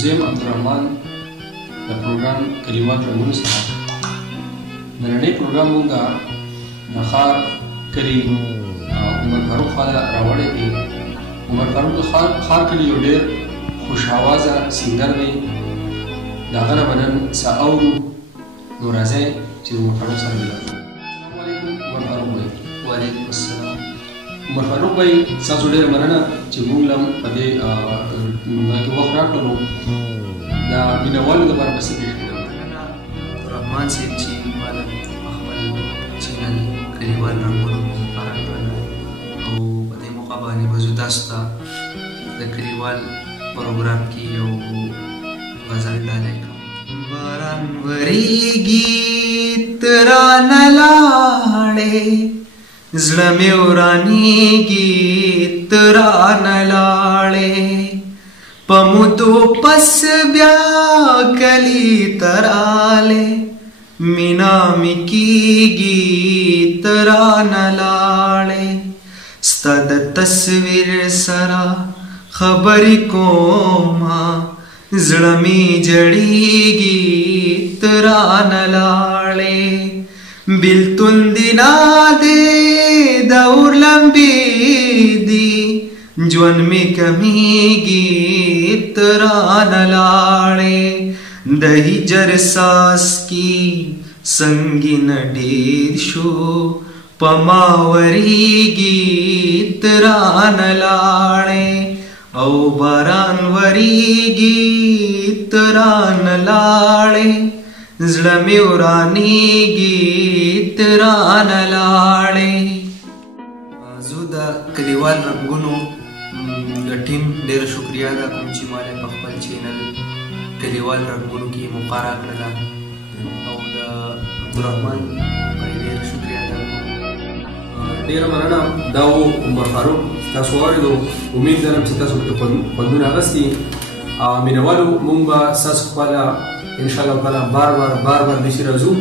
زیم عبدالرحمن د پروګرام کلیوال رنګونو سره نننی پروګرام مونږه د ښار کلي عمر فاروق خاله راوړی دی. عمر فاروق د ښار کلي یو ډېر خوش آوازه سینګر دی. د هغه نه به نن څه اورو. نو راځئ چې د عمر فاروق سره ملاقات وکړو. السلام علیکم عمر فاروق بھائی. وعلیکم السلام. عمر فاروق بھائی ستاسو ډېره مننه چې موږ له په دې کې وخت راکړلو. د مینوالو دپاره به څه پېښ کړو؟ مننه رحمان صاحب چې ما له خپل چینل کلیوال رنګونو خپاره کړله او په دې موقع باندې به زه تاسو ته د کلیوال پروګرام کې یو غزل ډالۍ کوم. باران ورېږي ته رانه لاړې، زړه مې ورانېږي ته رانه لاړې، په مودو پس بیا کلي ته رالې، مینا مې کېږي ته رانه لاړې، ستا د تصویر سره خبرې کومه، زړه مې جړېږي ته رانه لاړې، بیلتون دې نادې د اور لمبې دي، ژوند مې کمیږي ته رانه لاړې، د هجر ساس کې سنګین ډېر شو، په ما ورېږي ته رانه لاړې، او باران ورېږي ته رانه لاړې، زړه مې ورانېږي ته رانه لاړې. زه د کلیوال رنګونو د ټیم ډېره شکریه ادا کوم چې ما په خپل چینل کلیوال رنګونو کې مقرره کړله، او د عبدالرحمن بھائی ډېره شکریه ادا کوم. ډېره مننه. دا و عمر فاروق. تاسو واورېدو. امید لرم چې تاسو پرې خوندونه اخیستي. مینوالو موږ به ستاسو خپله انشاءالله تعالی بار بار داسې راځو،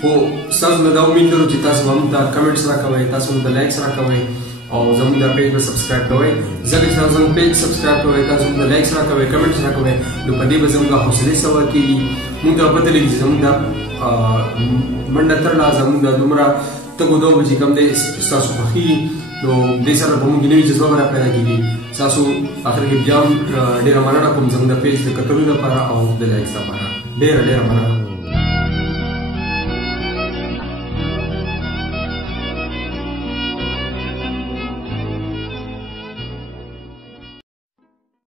خو ستاسو نه دا امید لرو چې تاسو به موږ ته کمنټس راکوئ، تاسو موږ ته لایکس راکوئ، او زموږ دا پیج به سبسکرایب کوئ. ځکه چې تاسو زموږ پیج سبسکرایب کوئ، تاسو موږ ته لایکس راکوئ، کمنټس راکوئ، نو په دې به زموږ حوصلې سوار کېږي. موږ ته به پته لګي چې زموږ دا منډه ترله، زموږ دا دومره تګو دو به چې کوم دی ستاسو خوښېږي، نو دې سره به موږ نوي جذبه به را پیدا کېږي. ستاسو اخر کې بیا هم ډېره مننه کوم زموږ د پیج د کتلو لپاره او د لایکس لپاره. ډېره مننه.